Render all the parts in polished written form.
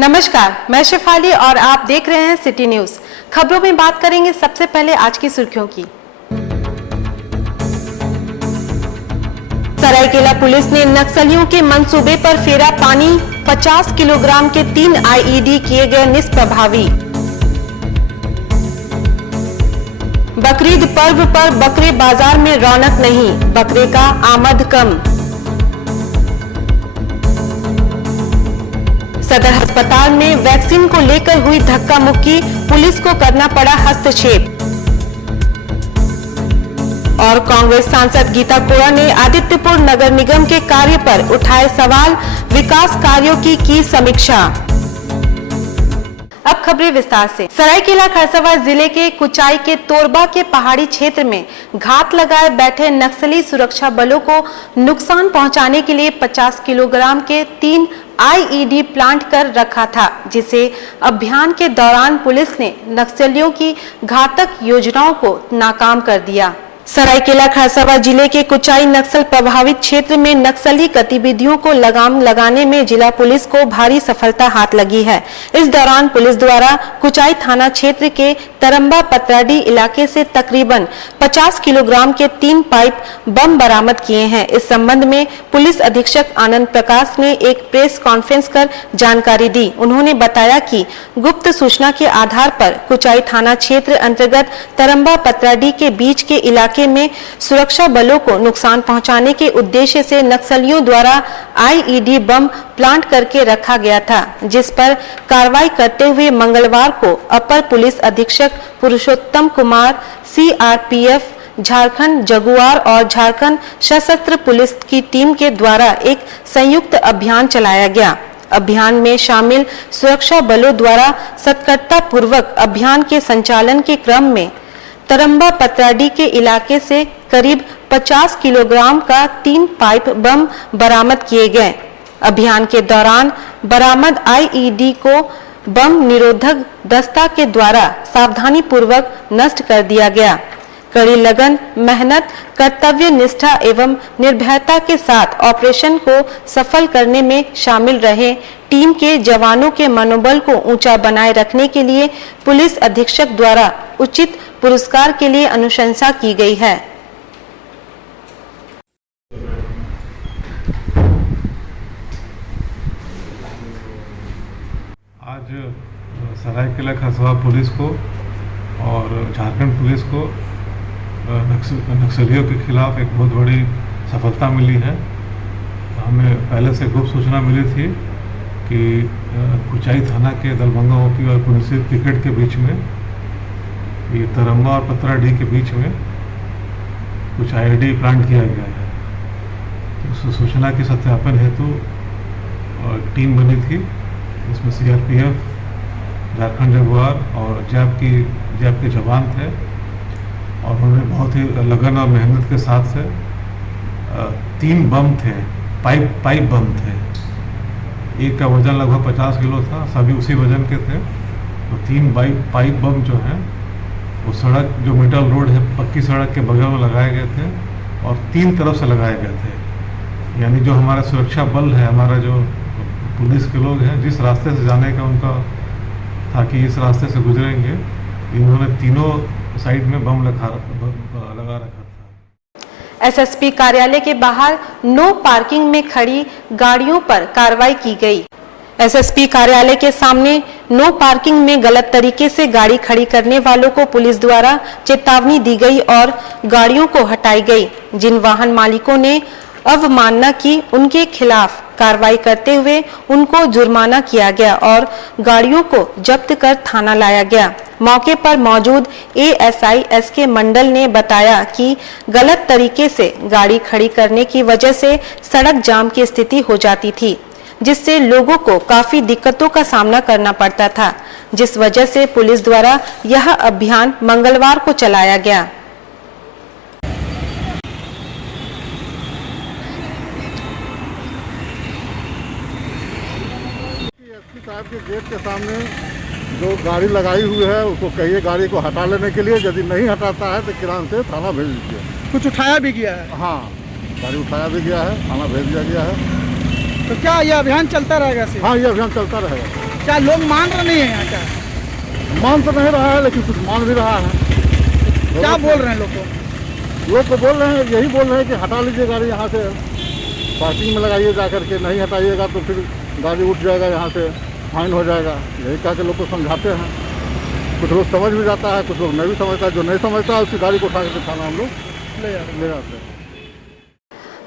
नमस्कार, मैं शेफाली और आप देख रहे हैं सिटी न्यूज। खबरों में बात करेंगे सबसे पहले आज की सुर्खियों की। सरायकेला पुलिस ने नक्सलियों के मंसूबे पर फेरा पानी, 50 किलोग्राम के 3 आईईडी किए गए निष्प्रभावी। बकरीद पर्व पर बकरे बाजार में रौनक नहीं, बकरे का आमद कम। सदर अस्पताल में वैक्सीन को लेकर हुई धक्का मुक्की, पुलिस को करना पड़ा हस्तक्षेप। और कांग्रेस सांसद गीता कोड़ा ने आदित्यपुर नगर निगम के कार्य पर उठाए सवाल, विकास कार्यों की समीक्षा। अब खबरें विस्तार से। सरायकेला खरसावां जिले के कुचाई के तोरबा के पहाड़ी क्षेत्र में घात लगाए बैठे नक्सली सुरक्षा बलों को नुकसान पहुंचाने के लिए 50 किलोग्राम के 3 आईईडी प्लांट कर रखा था, जिसे अभियान के दौरान पुलिस ने नक्सलियों की घातक योजनाओं को नाकाम कर दिया। सरायकेला खरसावां जिले के कुचाई नक्सल प्रभावित क्षेत्र में नक्सली गतिविधियों को लगाम लगाने में जिला पुलिस को भारी सफलता हाथ लगी है। इस दौरान पुलिस द्वारा कुचाई थाना क्षेत्र के तरंबा पतराडी इलाके से तकरीबन 50 किलोग्राम के 3 पाइप बम बरामद किए हैं। इस संबंध में पुलिस अधीक्षक आनंद प्रकाश ने एक प्रेस कॉन्फ्रेंस कर जानकारी दी। उन्होंने बताया कि गुप्त सूचना के आधार पर कुचाई थाना क्षेत्र अंतर्गत तरंबा पतराडी के बीच के इलाके में सुरक्षा बलों को नुकसान पहुंचाने के उद्देश्य से नक्सलियों द्वारा आईईडी बम प्लांट करके रखा गया था, जिस पर कार्रवाई करते हुए मंगलवार को अपर पुलिस अधीक्षक पुरुषोत्तम कुमार, सीआरपीएफ झारखंड जगुआर और झारखंड सशस्त्र पुलिस की टीम के द्वारा एक संयुक्त अभियान चलाया गया। अभियान में शामिल सुरक्षा बलों द्वारा सतर्कता पूर्वक अभियान के संचालन के क्रम में तरंबा पतराडी के इलाके से करीब 50 किलोग्राम का 3 पाइप बम बरामद किए गए। अभियान के दौरान बरामद आईईडी को बम निरोधक दस्ता के द्वारा सावधानी पूर्वक नष्ट कर दिया गया। कड़ी लगन, मेहनत, कर्तव्य निष्ठा एवं निर्भयता के साथ ऑपरेशन को सफल करने में शामिल रहे टीम के जवानों के मनोबल को ऊंचा बनाए रखने के लिए पुलिस अधीक्षक द्वारा उचित पुरस्कार के लिए अनुशंसा की गई है। आज सरायकेला खरसावां पुलिस को और झारखंड पुलिस को नक्सलियों के खिलाफ एक बहुत बड़ी सफलता मिली है। हमें पहले से गुप्त सूचना मिली थी कि कुचाई थाना के दलबंगा ओपी और पुलिस पिकेट के बीच में, ये तरंबा और पतराडी के बीच में कुछ आईईडी प्लांट किया गया है। तो उस सूचना के सत्यापन हेतु टीम बनी थी, इसमें सीआरपीएफ, झारखंड जगुआर और जैप के जवान थे और उन्होंने बहुत ही लगन और मेहनत के साथ से 3 बम थे, पाइप बम थे। एक का वजन लगभग 50 किलो था, सभी उसी वजन के थे। तो 3 पाइप बम जो हैं वो सड़क, जो मेटल रोड है, पक्की सड़क के बगल में लगाए गए थे और 3 तरफ से लगाए गए थे। यानी जो हमारा सुरक्षा बल है, हमारा जो पुलिस के लोग हैं, जिस रास्ते से जाने का उनका था कि इस रास्ते से गुजरेंगे, इन्होंने तीनों साइड में बम लगा रखा था। एसएसपी कार्यालय के बाहर नो पार्किंग में खड़ी गाड़ियों पर कार्रवाई की गई। एसएसपी कार्यालय के सामने नो पार्किंग में गलत तरीके से गाड़ी खड़ी करने वालों को पुलिस द्वारा चेतावनी दी गई और गाड़ियों को हटाई गई। जिन वाहन मालिकों ने अवमानना की, उनके खिलाफ कार्रवाई करते हुए उनको जुर्माना किया गया और गाड़ियों को जब्त कर थाना लाया गया। मौके पर मौजूद एएसआई एसके मंडल ने बताया कि गलत तरीके से गाड़ी खड़ी करने की वजह से सड़क जाम की स्थिति हो जाती थी, जिससे लोगों को काफी दिक्कतों का सामना करना पड़ता था, जिस वजह से पुलिस द्वारा यह अभियान मंगलवार को चलाया गया। साहब के गेट के सामने जो गाड़ी लगाई हुई है उसको कहिए गाड़ी को हटा लेने के लिए। यदि नहीं हटाता है तो किरान से थाना भेज दीजिए। कुछ उठाया भी गया है? हाँ, गाड़ी उठाया भी गया है, थाना भेज दिया गया है। तो क्या यह अभियान चलता रहेगा? हाँ, ये अभियान चलता रहेगा। क्या लोग मान रहे नहीं है यहाँ क्या? मान तो नहीं रहा है लेकिन कुछ मान भी रहा है। क्या बोल रहे हैं लोग को? लोग को बोल रहे हैं, यही बोल रहे हैं कि हटा लीजिए गाड़ी यहाँ से, पार्किंग में लगाइए जा करके, नहीं हटाइएगा तो फिर गाड़ी उठ जाएगा, यहाँ से फाइन हो जाएगा। यही कह के लोग को समझाते हैं। कुछ लोग समझ भी जाता है, कुछ लोग नहीं भी समझता है। जो नहीं समझता है उसकी गाड़ी को उठा के थाना हम लोग ले जाते हैं।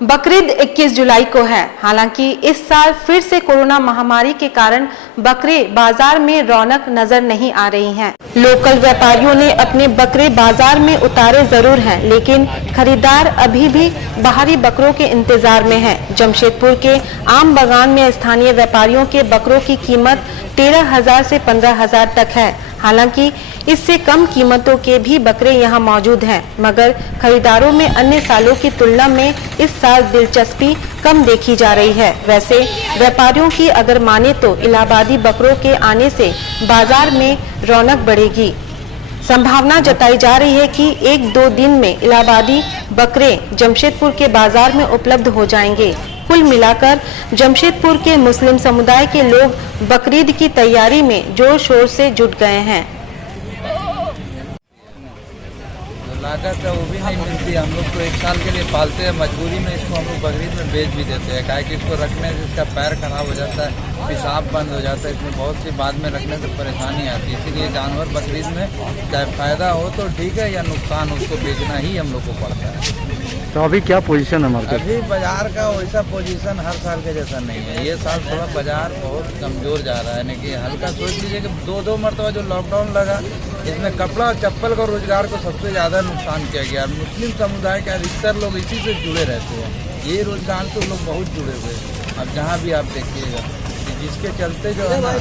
बकरीद 21 जुलाई को है। हालांकि इस साल फिर से कोरोना महामारी के कारण बकरे बाजार में रौनक नजर नहीं आ रही है। लोकल व्यापारियों ने अपने बकरे बाजार में उतारे जरूर हैं, लेकिन खरीदार अभी भी बाहरी बकरों के इंतजार में हैं। जमशेदपुर के आम बागान में स्थानीय व्यापारियों के बकरों की कीमत 13,000 से 15,000 तक है। हालांकि इससे कम कीमतों के भी बकरे यहां मौजूद हैं, मगर खरीदारों में अन्य सालों की तुलना में इस साल दिलचस्पी कम देखी जा रही है। वैसे व्यापारियों की अगर माने तो इलाहाबादी बकरों के आने से बाजार में रौनक बढ़ेगी। संभावना जताई जा रही है कि 1-2 दिन में इलाहाबादी बकरे जमशेदपुर के बाजार में उपलब्ध हो जाएंगे। कुल मिलाकर जमशेदपुर के मुस्लिम समुदाय के लोग बकरीद की तैयारी में जोर शोर से जुट गए हैं। लागत है वो भी नहीं मिलती। हम लोग तो 1 साल के लिए पालते हैं, मजबूरी में इसको हम लोग बकरीद में बेच भी देते हैं। काहे कि इसको रखने से इसका पैर खराब हो जाता है, पेशाब बंद हो जाता है, इसमें बहुत सी बाद में रखने से परेशानी आती है। इसीलिए जानवर बकरीद में चाहे फायदा हो तो ठीक है या नुकसान, उसको बेचना ही हम लोग को पड़ता है। तो अभी क्या पोजीशन है मार्केट? अभी बाजार का वैसा पोजीशन हर साल के जैसा नहीं है। ये साल थोड़ा बाजार बहुत कमजोर जा रहा है, यानी कि हल्का सोच लीजिए कि 2 मरतबा जो लॉकडाउन लगा, इसमें कपड़ा और चप्पल का रोजगार को सबसे ज़्यादा नुकसान किया गया। मुस्लिम समुदाय के अधिकतर लोग इसी से जुड़े रहते हैं, ये रोजगार से लोग बहुत जुड़े हुए हैं। अब जहाँ भी आप देखिएगा जिसके चलते जो है ना,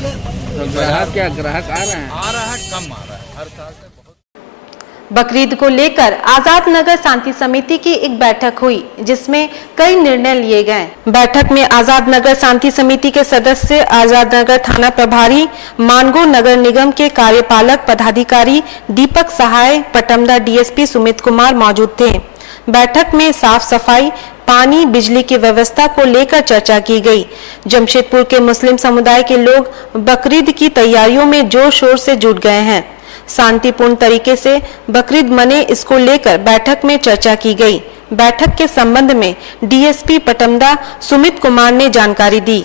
ग्राहक क्या ग्राहक आ रहे हैं? आ रहा है, कम आ रहा है हर साल से। बकरीद को लेकर आजाद नगर शांति समिति की एक बैठक हुई, जिसमें कई निर्णय लिए गए। बैठक में आजाद नगर शांति समिति के सदस्य, आजाद नगर थाना प्रभारी, मानगो नगर निगम के कार्यपालक पदाधिकारी दीपक सहाय, पटमदा डीएसपी सुमित कुमार मौजूद थे। बैठक में साफ सफाई, पानी, बिजली की व्यवस्था को लेकर चर्चा की गई। जमशेदपुर के मुस्लिम समुदाय के लोग बकरीद की तैयारियों में जोर शोर से जुट गए हैं। शांतिपूर्ण तरीके से बकरीद मने, इसको लेकर बैठक में चर्चा की गई। बैठक के संबंध में डीएसपी पटमदा सुमित कुमार ने जानकारी दी।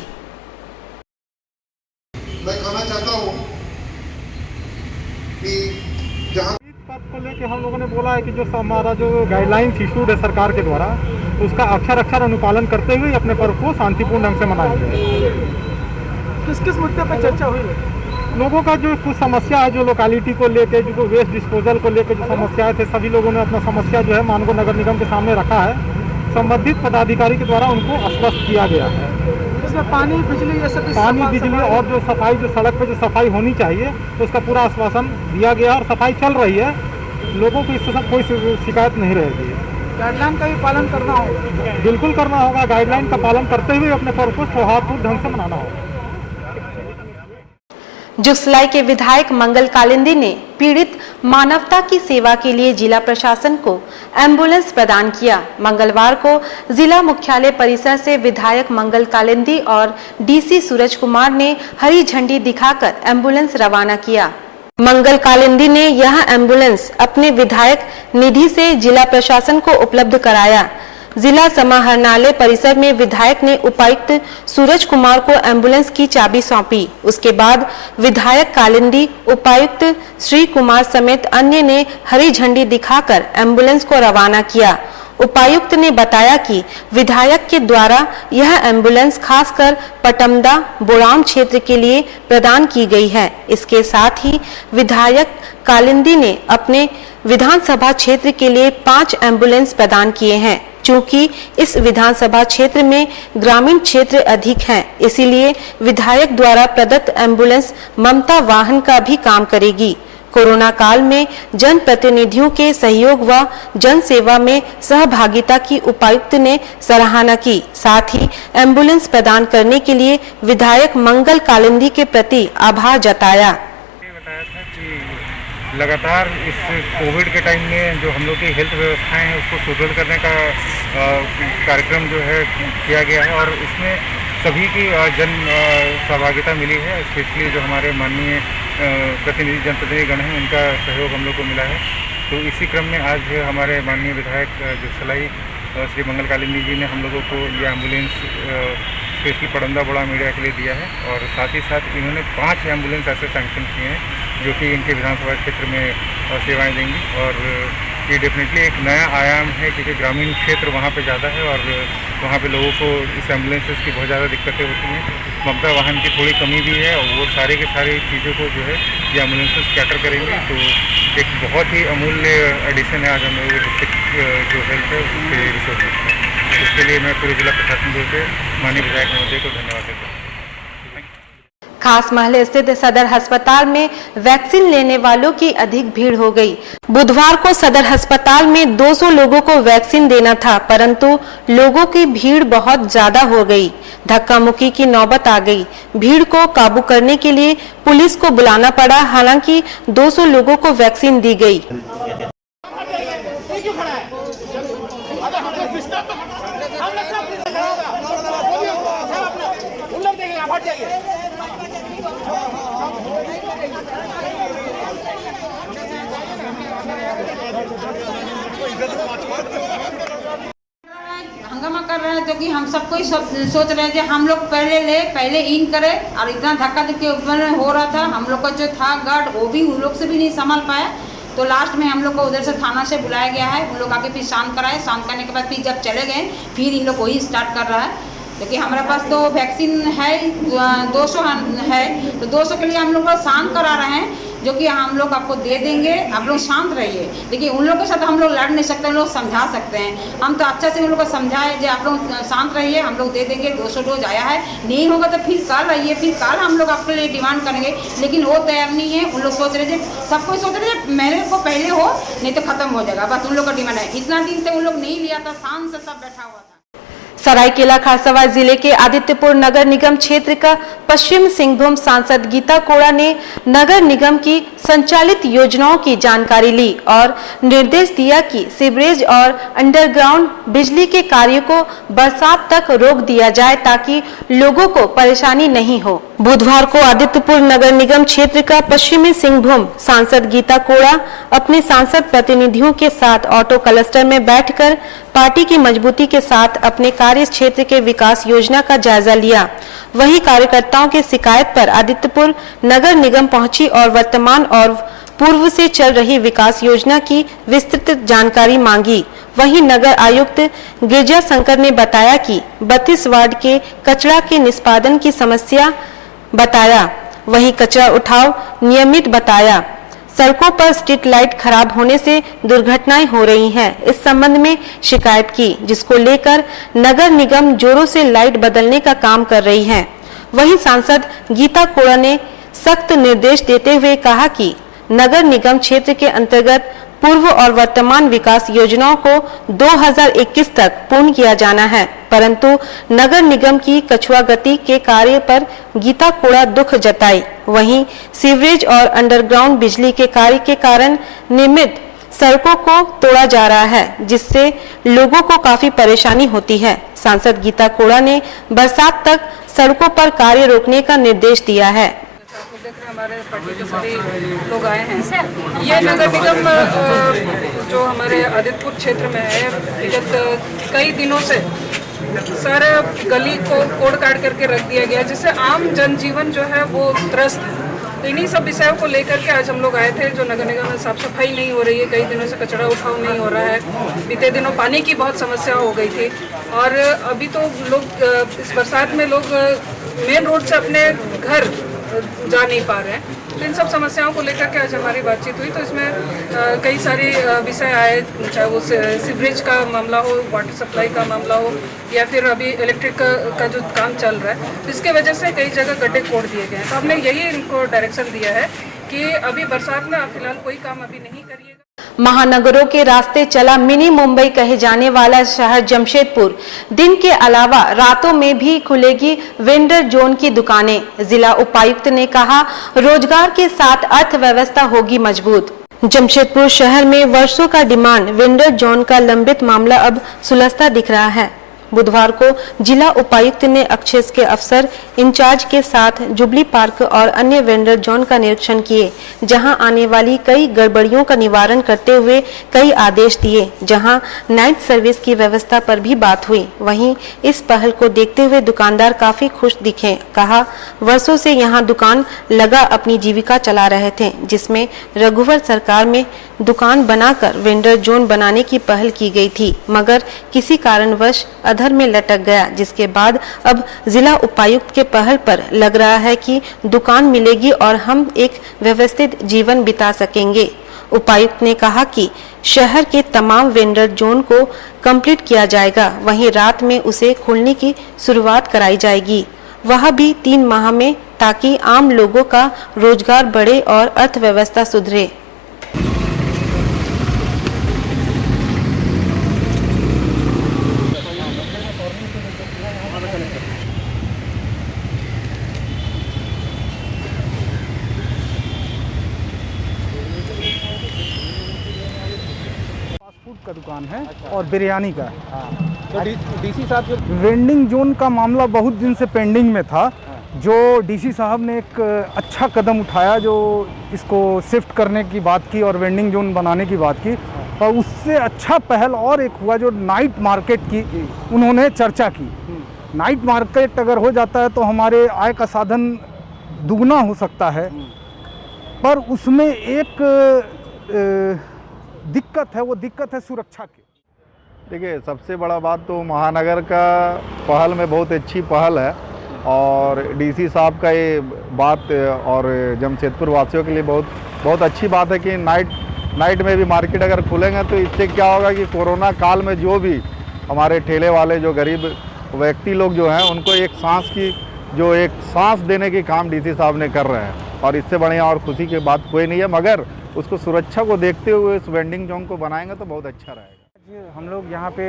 मैं कहना चाहता हूँ कि जहाँ को लेके हम लोगों ने बोला है कि जो हमारा जो गाइडलाइंस इशूड है सरकार के द्वारा, उसका अक्षर अक्षर अनुपालन करते हुए अपने पर्व को शांतिपूर्ण ढंग से मनाएंगे। किस किस मुद्दे पर चर्चा हुई? लोगों का जो कुछ समस्या है, जो लोकेलिटी को लेके, जो वेस्ट डिस्पोजल को लेके जो समस्याएं थे, सभी लोगों ने अपना समस्या जो है मानगो नगर निगम के सामने रखा है। संबंधित पदाधिकारी के द्वारा उनको आश्वस्त किया गया है। इसमें पानी, बिजली, ये सब, पानी, बिजली और जो सफाई, जो सड़क पे जो सफाई होनी चाहिए, उसका पूरा आश्वासन दिया गया और सफाई चल रही है। लोगों को इससे कोई शिकायत नहीं रहेगी। गाइडलाइन का भी पालन करना होगा। बिल्कुल करना होगा। गाइडलाइन का पालन करते हुए अपने पर्व को सौहार्दपूर्ण ढंग से मनाना होगा। जुगसलाई के विधायक मंगल कालिंदी ने पीड़ित मानवता की सेवा के लिए जिला प्रशासन को एम्बुलेंस प्रदान किया। मंगलवार को जिला मुख्यालय परिसर से विधायक मंगल कालिंदी और डीसी सूरज कुमार ने हरी झंडी दिखाकर एम्बुलेंस रवाना किया। मंगल कालिंदी ने यह एम्बुलेंस अपने विधायक निधि से जिला प्रशासन को उपलब्ध कराया। जिला समाहरणालय परिसर में विधायक ने उपायुक्त सूरज कुमार को एम्बुलेंस की चाबी सौंपी। उसके बाद विधायक कालिंदी, उपायुक्त श्री कुमार समेत अन्य ने हरी झंडी दिखाकर एम्बुलेंस को रवाना किया। उपायुक्त ने बताया कि विधायक के द्वारा यह एम्बुलेंस खासकर पटमदा बोराम क्षेत्र के लिए प्रदान की गई है। इसके साथ ही विधायक कालिंदी ने अपने विधानसभा क्षेत्र के लिए 5 एम्बुलेंस प्रदान किए हैं। चूंकि इस विधानसभा क्षेत्र में ग्रामीण क्षेत्र अधिक हैं, इसीलिए विधायक द्वारा प्रदत्त एम्बुलेंस ममता वाहन का भी काम करेगी। कोरोना काल में जनप्रतिनिधियों के सहयोग व जन सेवा में सहभागिता की उपायुक्त ने सराहना की। साथ ही एम्बुलेंस प्रदान करने के लिए विधायक मंगल कालिंदी के प्रति आभार जताया। बताया था कि लगातार इस कोविड के टाइम में जो हम लोग की हेल्थ व्यवस्थाएं हैं उसको सुदृढ़ करने का कार्यक्रम जो है किया गया है और इसमें सभी की जन सहभागिता मिली है, स्पेशली जो हमारे माननीय प्रतिनिधि जनप्रतिनिधिगण हैं उनका सहयोग हम लोग को मिला है। तो इसी क्रम में आज हमारे माननीय विधायक जुगसलाई श्री मंगल कालिंदी जी ने हम लोगों को ये एम्बुलेंस स्पेशली पड़ंदा बड़ा मीडिया के लिए दिया है, और साथ ही साथ इन्होंने 5 एम्बुलेंस ऐसे सैंक्शन किए हैं जो कि इनके विधानसभा क्षेत्र में सेवाएं देंगी। और ये डेफिनेटली एक नया आयाम है, क्योंकि ग्रामीण क्षेत्र वहाँ पे ज़्यादा है और वहाँ पे लोगों को इस एम्बुलेंसेस की बहुत ज़्यादा दिक्कतें होती हैं। ममता वाहन की थोड़ी कमी भी है, और वो सारे के सारी चीज़ों को जो है ये एम्बुलेंसेस कैटर करेंगे। तो एक बहुत ही अमूल्य एडिशन है आज हम लोगों के डिस्ट्रिक्ट जो हेल्थ है उसके रिसोर्सेज में। इसके लिए मैं पूरे जिला प्रशासन को से माननीय विधायक महोदय को धन्यवाद देता हूँ। खास महल स्थित सदर अस्पताल में वैक्सीन लेने वालों की अधिक भीड़ हो गई। बुधवार को सदर अस्पताल में 200 लोगों को वैक्सीन देना था, परंतु लोगों की भीड़ बहुत ज्यादा हो गई। धक्का मुक्की की नौबत आ गई। भीड़ को काबू करने के लिए पुलिस को बुलाना पड़ा। हालांकि 200 लोगों को वैक्सीन दी गई। हंगामा कर रहे हैं, जो कि हम सबको ही सोच रहे हैं कि हम लोग पहले इन करें, और इतना धक्का धक्की हो रहा था। हम लोग का जो था गार्ड वो भी उन लोग से भी नहीं संभाल पाया। तो लास्ट में हम लोग को उधर से थाना से बुलाया गया है। उन लोग आके फिर शांत कराए। शांत करने के बाद फिर जब चले गए फिर इन लोग वही स्टार्ट कर रहा है। क्योंकि हमारे पास तो वैक्सीन है 200 है, तो 200 के लिए हम लोग शांत करा रहे हैं, जो कि हम लोग आपको दे देंगे, आप लोग शांत रहिए। देखिए उन लोगों के साथ हम लोग लड़ नहीं सकते, उन लोग समझा सकते हैं। हम तो अच्छा से उन लोग को समझाए जो आप लोग शांत रहिए, हम लोग दे देंगे। 200 डोज आया है, नहीं होगा तो फिर कल आइए, फिर कल हम लोग आपके लिए डिमांड करेंगे। लेकिन वो तैयार नहीं है। उन लोग सोच रहे थे, सब कोई सोच रहे थे मेरे को पहले हो, नहीं तो खत्म हो जाएगा। बस उन लोग का डिमांड है। इतना दिन से उन लोग नहीं लिया था, शांत से सब बैठा हुआ था। सरायकेला खारसावां जिले के आदित्यपुर नगर निगम क्षेत्र का पश्चिम सिंहभूम सांसद गीता कोड़ा ने नगर निगम की संचालित योजनाओं की जानकारी ली और निर्देश दिया कि सीवरेज और अंडरग्राउंड बिजली के कार्यों को बरसात तक रोक दिया जाए, ताकि लोगों को परेशानी नहीं हो। बुधवार को आदित्यपुर नगर निगम क्षेत्र का पश्चिमी सिंहभूम सांसद गीता कोड़ा अपने सांसद प्रतिनिधियों के साथ ऑटो क्लस्टर में बैठकर पार्टी की मजबूती के साथ अपने कार्य क्षेत्र के विकास योजना का जायजा लिया। वहीं कार्यकर्ताओं की शिकायत पर आदित्यपुर नगर निगम पहुंची और वर्तमान और पूर्व से चल रही विकास योजना की विस्तृत जानकारी मांगी। वहीं नगर आयुक्त गिरजा शंकर ने बताया कि 32 वार्ड के कचरा के निष्पादन की समस्या बताया। वहीं कचरा उठाव नियमित बताया। सड़कों पर स्ट्रीट लाइट खराब होने से दुर्घटनाएं हो रही हैं। इस संबंध में शिकायत की, जिसको लेकर नगर निगम जोरों से लाइट बदलने का काम कर रही है। वहीं सांसद गीता कोड़ा ने सख्त निर्देश देते हुए कहा कि नगर निगम क्षेत्र के अंतर्गत पूर्व और वर्तमान विकास योजनाओं को 2021 तक पूर्ण किया जाना है, परंतु नगर निगम की कछुआ गति के कार्य पर गीता कोड़ा दुख जताई। वहीं सीवरेज और अंडरग्राउंड बिजली के कार्य के कारण नियमित सड़कों को तोड़ा जा रहा है, जिससे लोगों को काफी परेशानी होती है। सांसद गीता कोड़ा ने बरसात तक सड़कों पर कार्य रोकने का निर्देश दिया है। हमारे पार्टी के सभी लोग आए हैं। ये नगर निगम जो हमारे आदित्यपुर क्षेत्र में है, विगत कई दिनों से सारे गली को कोड़ काट करके रख दिया गया, जिससे आम जनजीवन जो है वो त्रस्त। इन्हीं सब विषयों को लेकर के आज हम लोग आए थे। जो नगर निगम में साफ सफाई नहीं हो रही है, कई दिनों से कचरा उठाव नहीं हो रहा है, बीते दिनों पानी की बहुत समस्या हो गई थी, और अभी तो लोग इस बरसात में लोग मेन रोड से अपने घर जा नहीं पा रहे हैं। तो इन सब समस्याओं को लेकर के आज हमारी बातचीत हुई। तो इसमें कई सारे विषय आए, चाहे वो सीवरेज का मामला हो, वाटर सप्लाई का मामला हो, या फिर अभी इलेक्ट्रिक का जो काम चल रहा है, इसके वजह से कई जगह गड्ढे खोद दिए गए हैं। तो हमने यही इनको डायरेक्शन दिया है कि अभी बरसात में फिलहाल कोई काम अभी नहीं करिएगा। महानगरों के रास्ते चला मिनी मुंबई कहे जाने वाला शहर जमशेदपुर दिन के अलावा रातों में भी खुलेगी वेंडर जोन की दुकानें। जिला उपायुक्त ने कहा, रोजगार के साथ अर्थव्यवस्था होगी मजबूत। जमशेदपुर शहर में वर्षों का डिमांड वेंडर जोन का लंबित मामला अब सुलझता दिख रहा है। बुधवार को जिला उपायुक्त ने एक्सेस के अफसर इंचार्ज के साथ जुबली पार्क और अन्य वेंडर जोन का निरीक्षण किए, जहां आने वाली कई गड़बड़ियों का निवारण करते हुए कई आदेश दिए, जहां नाइट सर्विस की व्यवस्था पर भी बात हुई। वहीं इस पहल को देखते हुए दुकानदार काफी खुश दिखे। कहा, वर्षों से यहां दुकान लगा अपनी जीविका चला रहे थे, जिसमें रघुवर सरकार में दुकान बनाकर वेंडर जोन बनाने की पहल की गई थी, मगर किसी कारणवश अधर में लटक गया, जिसके बाद अब जिला उपायुक्त के पहल पर लग रहा है कि दुकान मिलेगी और हम एक व्यवस्थित जीवन बिता सकेंगे। उपायुक्त ने कहा कि शहर के तमाम वेंडर जोन को कंप्लीट किया जाएगा, वहीं रात में उसे खोलने की शुरुआत कराई जाएगी, वह भी 3 माह में, ताकि आम लोगों का रोजगार बढ़े और अर्थव्यवस्था सुधरे। का दुकान है और बिरयानी का है। तो डीसी साहब जो वेंडिंग जोन का मामला बहुत दिन से पेंडिंग में था, जो डीसी साहब ने एक अच्छा कदम उठाया, जो इसको शिफ्ट करने की बात की और वेंडिंग जोन बनाने की बात की, और उससे अच्छा पहल और एक हुआ जो नाइट मार्केट की उन्होंने चर्चा की। नाइट मार्केट अगर हो जाता है तो हमारे आय का साधन दुगना हो सकता है, पर उसमें एक दिक्कत है, वो दिक्कत है सुरक्षा की। देखिए, सबसे बड़ा बात तो महानगर का पहल में बहुत अच्छी पहल है, और डीसी साहब का ये बात और जमशेदपुर वासियों के लिए बहुत अच्छी बात है कि नाइट में भी मार्केट अगर खुलेंगे तो इससे क्या होगा कि कोरोना काल में जो भी हमारे ठेले वाले जो गरीब व्यक्ति लोग जो हैं, उनको एक सांस देने की काम डीसी साहब ने कर रहे हैं, और इससे बढ़िया और खुशी की बात कोई नहीं है। मगर उसको सुरक्षा को देखते हुए इस वेंडिंग जोन को बनाएंगे तो बहुत अच्छा रहेगा। हम लोग यहाँ पे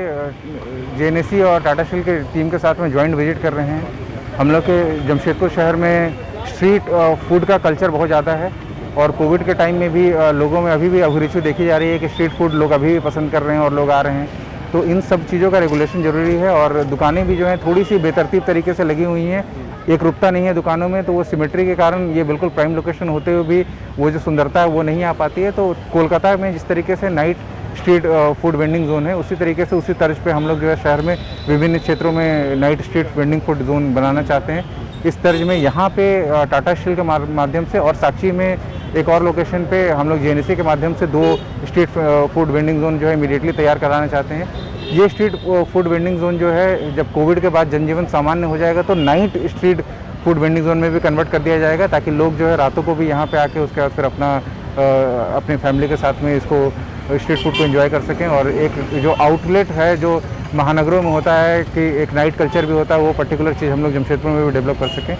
जेएनएसी और टाटा स्टील के टीम के साथ में ज्वाइंट विजिट कर रहे हैं। हम लोग के जमशेदपुर शहर में स्ट्रीट फूड का कल्चर बहुत ज़्यादा है, और कोविड के टाइम में भी लोगों में अभी भी अभिरुचि देखी जा रही है कि स्ट्रीट फूड लोग अभी भी पसंद कर रहे हैं और लोग आ रहे हैं। तो इन सब चीज़ों का रेगुलेशन ज़रूरी है, और दुकानें भी जो हैं थोड़ी सी बेतरतीब तरीके से लगी हुई हैं, एक रुकता नहीं है दुकानों में, तो वो सिमेट्री के कारण ये बिल्कुल प्राइम लोकेशन होते हुए भी वो जो सुंदरता है वो नहीं आ पाती है। तो कोलकाता में जिस तरीके से night street food vending zone है, उसी तरीके से उसी तर्ज पे हम लोग जो है शहर में विभिन्न क्षेत्रों में night street vending food zone बनाना चाहते हैं। इस तर्ज में यहाँ पे टाटा स्टील के माध्यम से और साक्षी में एक और लोकेशन पे हम लोग जेएनएसी के माध्यम से 2 स्ट्रीट फूड वेंडिंग जोन जो है इमीडिएटली तैयार कराना चाहते हैं। ये स्ट्रीट फूड वेंडिंग जोन जो है, जब कोविड के बाद जनजीवन सामान्य हो जाएगा तो night street food vending zone में भी कन्वर्ट कर दिया जाएगा, ताकि लोग जो है रातों को भी यहाँ पे आके उसके बाद फिर अपनी फैमिली के साथ में इसको स्ट्रीट फूड को एंजॉय कर सकें। और एक जो आउटलेट है जो महानगरों में होता है कि एक नाइट कल्चर भी होता है, वो पर्टिकुलर चीज़ हम लोग जमशेदपुर में भी डेवलप कर सकें।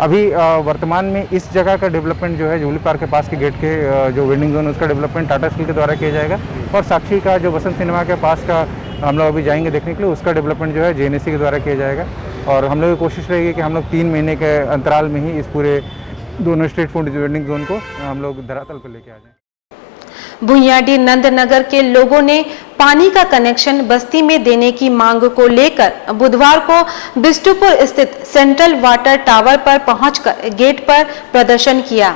अभी वर्तमान में इस जगह का डेवलपमेंट जो है जुबली पार्क के पास के गेट के जो वेंडिंग जोन उसका डेवलपमेंट टाटा स्टील के द्वारा किया जाएगा, और साक्षी का जो बसंत सिनेमा के पास का हम लोग अभी जाएंगे देखने के लिए, उसका डेवलपमेंट जो है जेएनएसी के द्वारा किया जाएगा। और हम लोग की कोशिश रहेगी कि हम लोग 3 महीने के अंतराल में ही इस पूरे दोनों स्ट्रीट फूड वेंडिंग जोन को हम लोग धरातल पर लेके आ जाएं। भुइयाडी नंदनगर के लोगों ने पानी का कनेक्शन बस्ती में देने की मांग को लेकर बुधवार को बिष्टुपुर स्थित सेंट्रल वाटर टावर पर पहुंचकर गेट पर प्रदर्शन किया।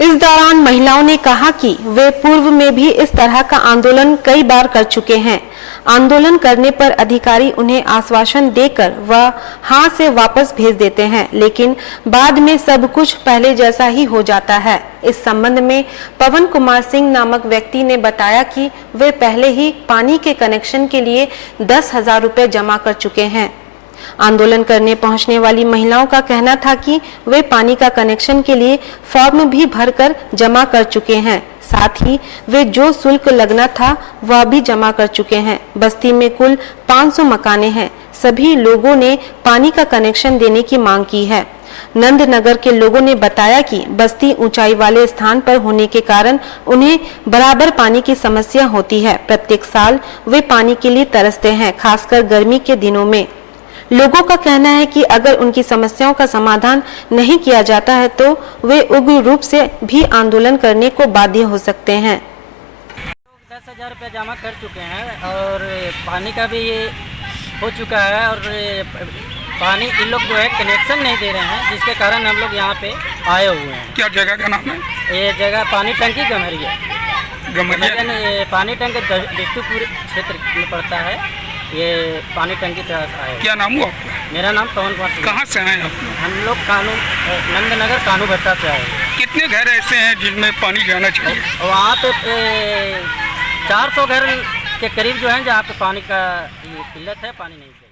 इस दौरान महिलाओं ने कहा कि वे पूर्व में भी इस तरह का आंदोलन कई बार कर चुके हैं। आंदोलन करने पर अधिकारी उन्हें आश्वासन देकर वह हाथ से वापस भेज देते हैं, लेकिन बाद में सब कुछ पहले जैसा ही हो जाता है। इस संबंध में पवन कुमार सिंह नामक व्यक्ति ने बताया कि वे पहले ही पानी के कनेक्शन के लिए 10,000 रुपए जमा कर चुके हैं। आंदोलन करने पहुंचने वाली महिलाओं का कहना था कि वे पानी का कनेक्शन के लिए फॉर्म भी भरकर जमा कर चुके हैं, साथ ही वे जो शुल्क लगना था वह भी जमा कर चुके हैं। बस्ती में कुल 500 मकाने हैं। सभी लोगों ने पानी का कनेक्शन देने की मांग की है। नंदनगर के लोगों ने बताया कि बस्ती ऊंचाई वाले स्थान पर होने के कारण उन्हें बराबर पानी की समस्या होती है। प्रत्येक साल वे पानी के लिए तरसते हैं, खासकर गर्मी के दिनों में। लोगों का कहना है कि अगर उनकी समस्याओं का समाधान नहीं किया जाता है तो वे उग्र रूप से भी आंदोलन करने को बाध्य हो सकते हैं। 10,000 रुपये जमा कर चुके हैं और पानी का भी ये हो चुका है और पानी इन लोग जो है कनेक्शन नहीं दे रहे हैं, जिसके कारण हम लोग यहाँ पे आए हुए हैं। क्या जगह का नाम है? ये जगह पानी टंकी गमरिया पानी टंकी बिष्टुपुर क्षेत्र में पड़ता है। ये पानी टंकी तरह आए। क्या नाम हुआ आपका? मेरा नाम पवन कुमार। कहाँ से आए आप? हम लोग नंदनगर कानू भट्टा से आए। कितने घर ऐसे हैं जिनमें पानी जाना चाहिए? वहाँ पे 400 घर के करीब जो है जहाँ पे पानी का किल्लत है, पानी नहीं चाहिए।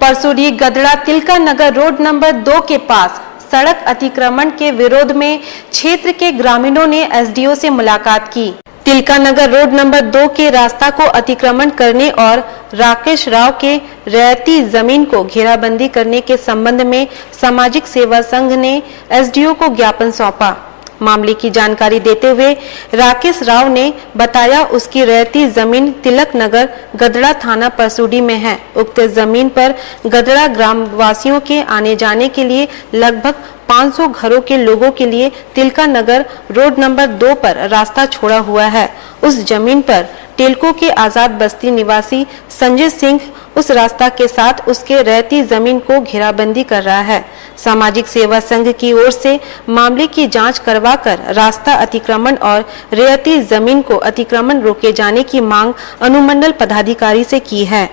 परसुडी गदड़ा तिलका नगर रोड नंबर 2 के पास सड़क अतिक्रमण के विरोध में क्षेत्र के ग्रामीणों ने एसडीओ से मुलाकात की। तिलका नगर रोड नंबर 2 के रास्ता को अतिक्रमण करने और राकेश राव के रैयती जमीन को घेराबंदी करने के संबंध में सामाजिक सेवा संघ ने एसडीओ को ज्ञापन सौंपा। मामले की जानकारी देते हुए राकेश राव ने बताया उसकी रैयती जमीन तिलक नगर गदड़ा थाना परसुडी में है। उक्त जमीन पर गदड़ा ग्राम वासियों के आने जाने के लिए लगभग 500 घरों के लोगों के लिए तिलका नगर रोड नंबर 2 पर रास्ता छोड़ा हुआ है। उस जमीन पर टेलको के आजाद बस्ती निवासी संजय सिंह उस रास्ता के साथ उसके रैयती जमीन को घेराबंदी कर रहा है। सामाजिक सेवा संघ की ओर से मामले की जांच करवाकर रास्ता अतिक्रमण और रैयती जमीन को अतिक्रमण रोके जाने की मांग अनुमंडल पदाधिकारी से की है।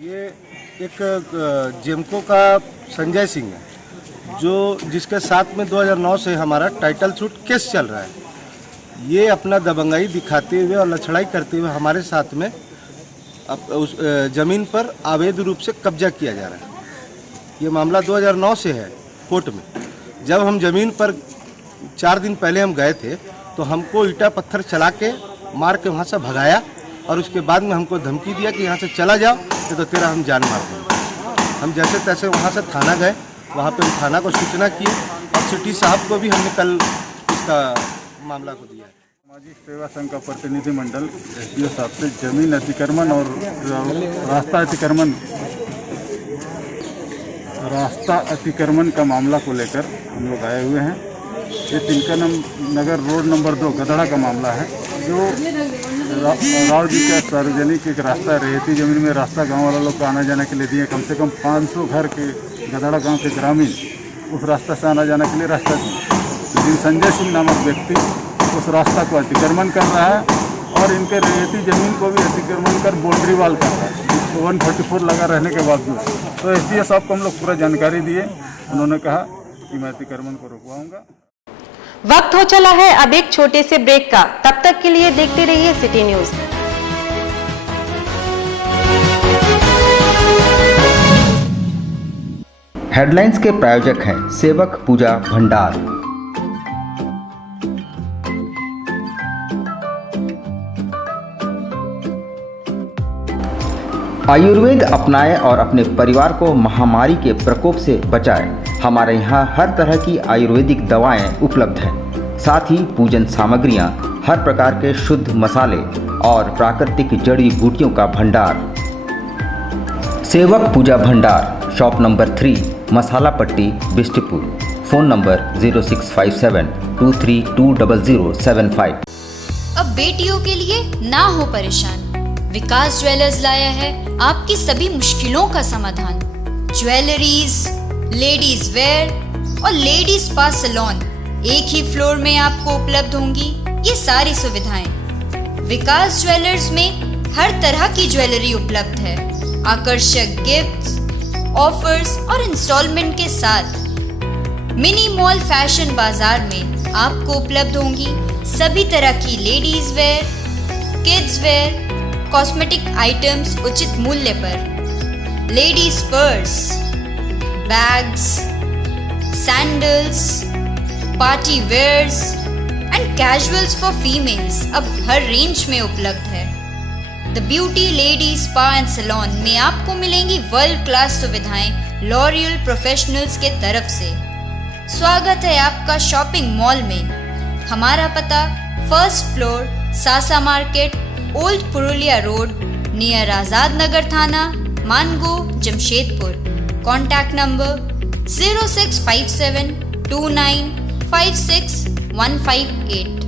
ये एक जेमको का संजय सिंह है जो जिसके साथ में 2009 से हमारा टाइटल सूट केस चल रहा है। ये अपना दबंगाई दिखाते हुए और लड़ाई करते हुए हमारे साथ में उस ज़मीन पर अवैध रूप से कब्जा किया जा रहा है। ये मामला 2009 से है कोर्ट में। जब हम ज़मीन पर 4 दिन पहले हम गए थे तो हमको ईटा पत्थर चला के मार के वहाँ से भगाया और उसके बाद में हमको धमकी दिया कि यहाँ से चला जाओ तो तेरा हम जान मार देंगे। हम जैसे तैसे वहाँ से थाना गए, वहाँ पे हम थाना को सूचना किए और सिटी साहब को भी हमने कल इसका मामला को दिया है। सामाजिक सेवा संघ का प्रतिनिधिमंडल एसडीओ साहब से जमीन अतिक्रमण और रास्ता अतिक्रमण का मामला को लेकर हम लोग आए हुए हैं। ये तिलका नगर रोड नंबर 2 गदड़ा का मामला है जो राव जी का सार्वजनिक एक रास्ता रेहती जमीन में रास्ता गांव वाला लोग को आना जाने के लिए दिए। कम से कम 500 घर के गदड़ा गांव के ग्रामीण उस रास्ता से आना जाने के लिए रास्ता दिए। लेकिन संजय सिंह नामक व्यक्ति उस रास्ता को अतिक्रमण कर रहा है और इनके रेहती ज़मीन को भी अतिक्रमण कर बाउंड्री वाल कर रहा है 144 लगा रहने के बावजूद। तो एसडीओ साहब को हम लोग पूरा जानकारी दिए। उन्होंने कहा कि मैं अतिक्रमण को रुकवाऊंगा। वक्त हो चला है अब एक छोटे से ब्रेक का। तब तक के लिए देखते रहिए सिटी न्यूज। हेडलाइंस के प्रायोजक हैं सेवक पूजा भंडार। आयुर्वेद अपनाएं और अपने परिवार को महामारी के प्रकोप से बचाएं। हमारे यहाँ हर तरह की आयुर्वेदिक दवाएं उपलब्ध हैं। साथ ही पूजन सामग्रियाँ, हर प्रकार के शुद्ध मसाले और प्राकृतिक जड़ी बूटियों का भंडार। सेवक पूजा भंडार, शॉप नंबर 3, मसाला पट्टी, बिष्टुपुर। Phone number 065723200075। अब बेटियों के लिए ना हो परेशान, विकास ज्वेलर्स लाया है आपकी सभी मुश्किलों का समाधान। ज्वेलरीज, लेडीज वेयर और लेडीज स्पा सैलून एक ही फ्लोर में आपको उपलब्ध होंगी ये सारी सुविधाएं। विकास ज्वेलर्स में हर तरह की ज्वेलरी उपलब्ध है। आकर्षक गिफ्ट्स, ऑफर्स और इंस्टॉलमेंट के साथ मिनी मॉल फैशन बाजार में आपको उपलब्ध होंगी सभी तरह की ladies wear, kids wear, cosmetic items उचित मूल्य पर। Ladies purse, bags, sandals, party wears and casuals for females अब हर रेंज में उपलब्ध है। The beauty lady spa and salon में आपको मिलेंगी वर्ल्ड क्लास सुविधाएं लॉरियल प्रोफेशनल्स के तरफ से। स्वागत है आपका शॉपिंग मॉल में। हमारा पता 1st floor, Sasa market, old Purulia road, near Azad Nagar थाना, Mango, Jamshedpur. Contact number 06572956 158।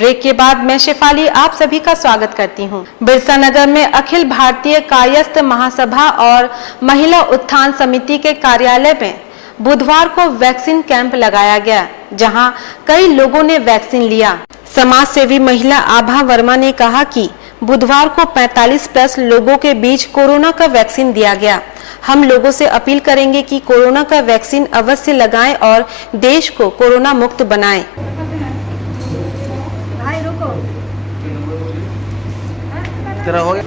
Break के बाद मैं शेफाली आप सभी का स्वागत करती हूं। बिरसा नगर में अखिल भारतीय कायस्थ महासभा और महिला उत्थान समिति के कार्यालय में बुधवार को वैक्सीन कैंप लगाया गया, जहां कई लोगों ने वैक्सीन लिया। समाज सेवी महिला आभा वर्मा ने कहा कि बुधवार को 45 प्लस लोगों के बीच कोरोना का वैक्सीन दिया गया। हम लोगों से अपील करेंगे कि कोरोना का वैक्सीन अवश्य लगाएं और देश को कोरोना मुक्त बनाएं। भाई रुको। तेरा हो गया?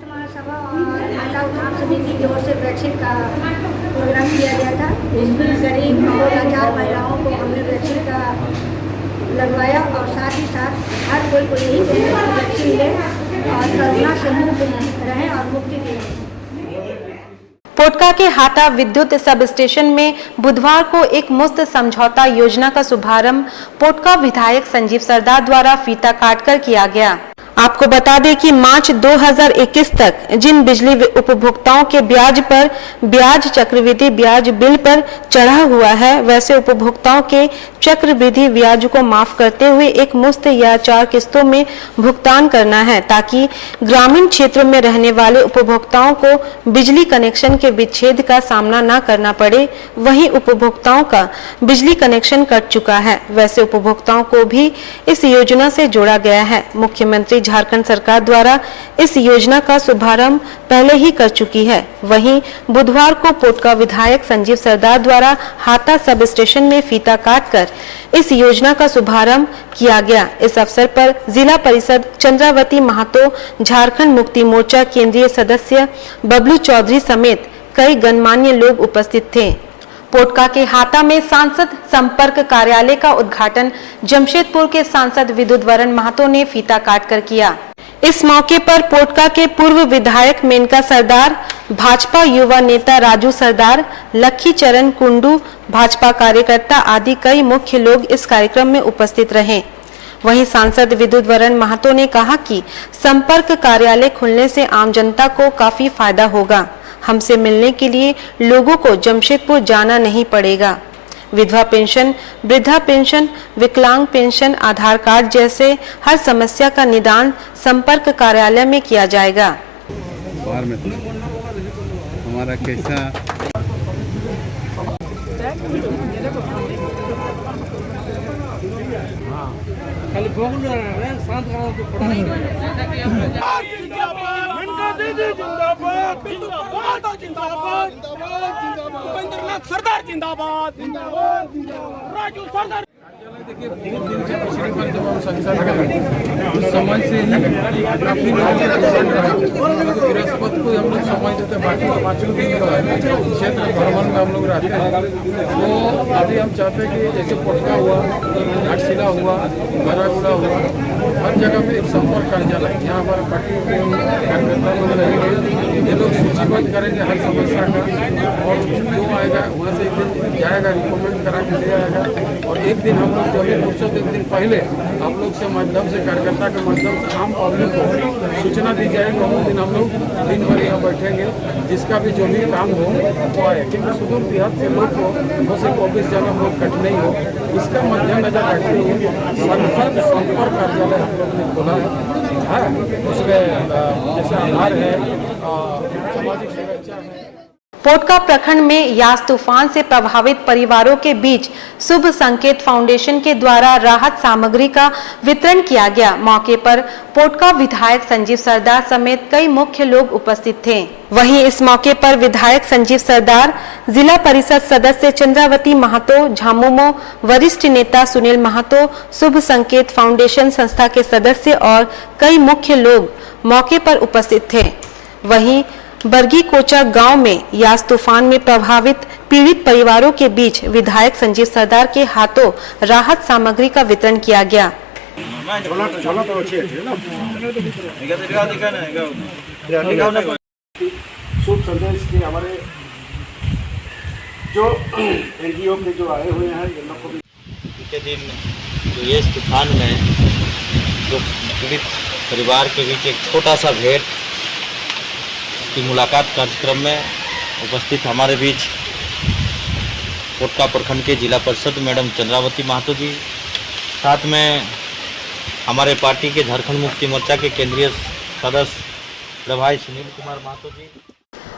महासभा और महिला उत्थान समिति की ओर से वैक्सीन का प्रोग्राम किया गया था। इसमें गरीब और लाचार महिलाओं को हमने वैक्सीन का लगवाया और साथ ही साथ हर कोई को यही वैक्सीन ले और कोरोना से मुक्त रहें और मुक्ति दें। पोटका के हाता विद्युत सब स्टेशन में बुधवार को एक मुफ्त समझौता योजना का शुभारंभ पोटका विधायक संजीव सरदार द्वारा फीता काटकर किया गया। आपको बता दें कि मार्च 2021 तक जिन बिजली उपभोक्ताओं के ब्याज पर ब्याज चक्रवृद्धि ब्याज बिल पर चढ़ा हुआ है, वैसे उपभोक्ताओं के चक्रवृद्धि ब्याज को माफ करते हुए एक मुश्त या 4 किस्तों में भुगतान करना है, ताकि ग्रामीण क्षेत्रों में रहने वाले उपभोक्ताओं को बिजली कनेक्शन के विच्छेद का सामना न करना पड़े। वहीं उपभोक्ताओं का बिजली कनेक्शन कट चुका है, वैसे उपभोक्ताओं को भी इस योजना से जोड़ा गया है। मुख्यमंत्री झारखंड सरकार द्वारा इस योजना का शुभारंभ पहले ही कर चुकी है। वहीं बुधवार को पोटका विधायक संजीव सरदार द्वारा हाता सब स्टेशन में फीता काटकर इस योजना का शुभारंभ किया गया। इस अवसर पर जिला परिषद चंद्रावती महातो, झारखंड मुक्ति मोर्चा केंद्रीय सदस्य बबलू चौधरी समेत कई गणमान्य लोग उपस्थित थे। पोटका के हाता में सांसद संपर्क कार्यालय का उद्घाटन जमशेदपुर के सांसद विद्युत वरण महतो ने फीता काटकर किया। इस मौके पर पोटका के पूर्व विधायक मेनका सरदार, भाजपा युवा नेता राजू सरदार, लक्खी चरण कुंडू, भाजपा कार्यकर्ता आदि कई मुख्य लोग इस कार्यक्रम में उपस्थित रहे। वहीं सांसद विद्युत वरण महतो ने कहा कि संपर्क कार्यालय खुलने से आम जनता को काफी फायदा होगा। हमसे मिलने के लिए लोगों को जमशेदपुर जाना नहीं पड़ेगा। विधवा पेंशन, वृद्धा पेंशन, विकलांग पेंशन, आधार कार्ड जैसे हर समस्या का निदान संपर्क कार्यालय में किया जाएगा। बाहर में हमारा कैसा खाली बोल रहे हैं, शांत करो तो पढ़ाई जिंदाबाद जिंदाबाद जिंदाबाद जिंदाबाद उपेंद्रनाथ सरदार जिंदाबाद जिंदाबाद राजू सरदार। देखिए बहुत दिन से पिछले बार जब हम संसद गए उस समय से ही काफी बृहस्पति को हम लोग समय देते हैं। बाकी दिन क्षेत्र भ्रमण में हम लोग रहते हैं। तो अभी हम चाहते हैं कि जैसे पोटका हुआ, घाटशिला हुआ, बरागुड़ा हुआ, हर जगह पे एक संपर्क कार्यालय यहाँ हमारे पार्टी के कार्यकर्ता लोग रहेंगे। ये लोग सूचीबद्ध करेंगे हर समस्या का और जो आएगा वहाँ से एक दिन जाएगा, रिकमेंड करा के ले आएगा। और एक दिन हम लोग जो फुर्सत एक दिन पहले हम लोग से माध्यम से कार्यकर्ता के माध्यम से आम पब्लिक को सूचना दी जाएगी। उस दिन हम लोग दिन भर यहाँ बैठेंगे, जिसका भी जो भी काम हो वो आए, क्योंकि सुदूर देहात के लोग को हो से 24 जगह लोग कठिनाई हो, इसका मद्देनजर रखते हुए संपर्क कार्यालय हम लोग ने खोला है। उसमें जैसे आधार है, सामाजिक सुरक्षा है। पोटका प्रखंड में यास तूफान से प्रभावित परिवारों के बीच शुभ संकेत फाउंडेशन के द्वारा राहत सामग्री का वितरण किया गया। मौके पर पोटका विधायक संजीव सरदार समेत कई मुख्य लोग उपस्थित थे। वहीं इस मौके पर विधायक संजीव सरदार, जिला परिषद सदस्य चंद्रावती महतो, झामुमो, वरिष्ठ नेता सुनील महतो, शुभ संकेत फाउंडेशन संस्था के सदस्य और कई मुख्य लोग मौके पर उपस्थित थे। वहीं बरगी कोचा गांव में यास तूफान में प्रभावित पीड़ित परिवारों के बीच विधायक संजीव सरदार के हाथों राहत सामग्री का वितरण किया गया। शुभ संदेश के हमारे जो एनजीओ के जो आए हुए हैं के दिन तो यास तूफान में जो पीड़ित परिवार के बीच एक छोटा सा भेंट की मुलाकात कार्यक्रम में उपस्थित हमारे बीच कोटका प्रखंड के जिला परिषद मैडम चंद्रावती महतो जी, साथ में हमारे पार्टी के झारखंड मुक्ति मोर्चा के केंद्रीय सदस्य प्रभारी सुनील कुमार महतो जी।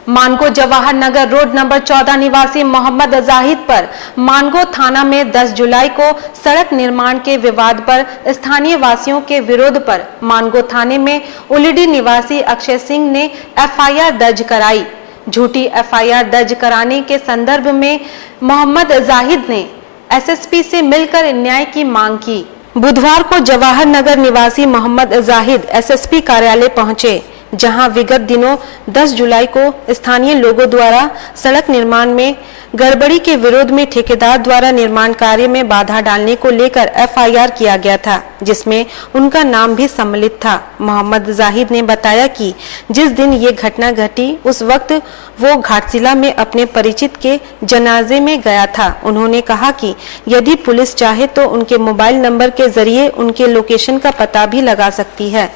मानगो जवाहर नगर रोड नंबर 14 निवासी मोहम्मद जाहिद पर मानगो थाना में 10 जुलाई को सड़क निर्माण के विवाद पर स्थानीय वासियों के विरोध पर मानगो थाने में उलिडी निवासी अक्षय सिंह ने एफआईआर दर्ज कराई। झूठी एफआईआर दर्ज कराने के संदर्भ में मोहम्मद जाहिद ने एसएसपी से मिलकर न्याय की मांग की। बुधवार को जवाहर नगर निवासी मोहम्मद जाहिद एसएसपी कार्यालय पहुंचे, जहां विगत दिनों 10 जुलाई को स्थानीय लोगों द्वारा सड़क निर्माण में गड़बड़ी के विरोध में ठेकेदार द्वारा निर्माण कार्य में बाधा डालने को लेकर एफआईआर किया गया था, जिसमें उनका नाम भी सम्मिलित था। मोहम्मद जाहिद ने बताया कि जिस दिन ये घटना घटी उस वक्त वो घाटशिला में अपने परिचित के जनाजे में गया था। उन्होंने कहा कि यदि पुलिस चाहे तो उनके मोबाइल नंबर के जरिए उनके लोकेशन का पता भी लगा सकती है।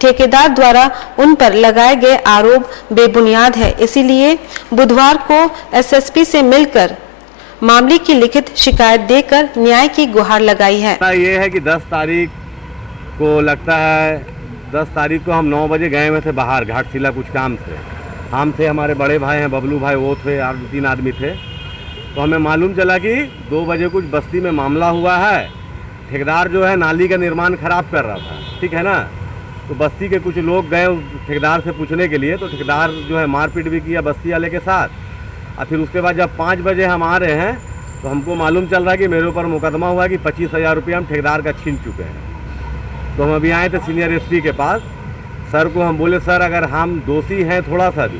ठेकेदार द्वारा उन पर लगाए गए आरोप बेबुनियाद है, इसीलिए बुधवार को एसएसपी से मिलकर मामले की लिखित शिकायत देकर न्याय की गुहार लगाई है। ये है कि 10 तारीख को लगता है 10 तारीख को हम 9 बजे गए हुए थे बाहर घाटशिला कुछ काम से। हम थे, हमारे बड़े भाई हैं बबलू भाई, वो थे और 2-3 आदमी थे। तो हमें मालूम चला कि 2 बजे कुछ बस्ती में मामला हुआ है। ठेकेदार जो है नाली का निर्माण खराब कर रहा था, ठीक है ना। तो बस्ती के कुछ लोग गए ठेकेदार से पूछने के लिए, तो ठेकेदार जो है मारपीट भी किया बस्ती वाले के साथ। और फिर उसके बाद जब 5 बजे हम आ रहे हैं तो हमको मालूम चल रहा है कि मेरे ऊपर मुकदमा हुआ कि 25,000 रुपये हम ठेकेदार का छीन चुके हैं। तो हम अभी आए थे सीनियर एसपी के पास। सर को हम बोले सर अगर हम दोषी हैं थोड़ा सा भी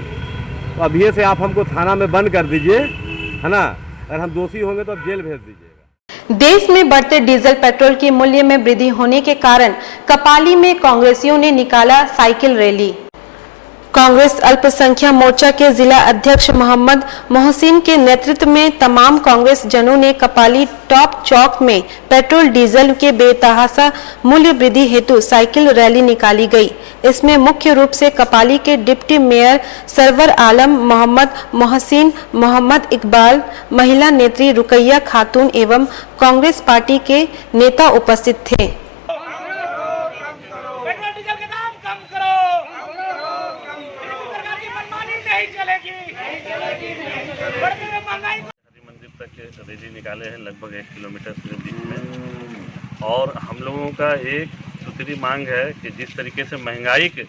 तो अभी से आप हमको थाना में बंद कर दीजिए, है ना। अगर हम दोषी होंगे तो आप जेल भेज दीजिए। देश में बढ़ते डीजल पेट्रोल के मूल्य में वृद्धि होने के कारण कपाली में कांग्रेसियों ने निकाला साइकिल रैली। कांग्रेस अल्पसंख्यक मोर्चा के जिला अध्यक्ष मोहम्मद मोहसिन के नेतृत्व में तमाम कांग्रेस जनों ने कपाली टॉप चौक में पेट्रोल डीजल के बेतहाशा मूल्य वृद्धि हेतु साइकिल रैली निकाली गई। इसमें मुख्य रूप से कपाली के डिप्टी मेयर सरवर आलम, मोहम्मद मोहसिन, मोहम्मद इकबाल, महिला नेत्री रुकैया खातून एवं कांग्रेस पार्टी के नेता उपस्थित थे। मंदिर तक रैली निकाले हैं लगभग 1 किलोमीटर के बीच में। और हम लोगों का एक सूत्री मांग है कि जिस तरीके से महंगाई के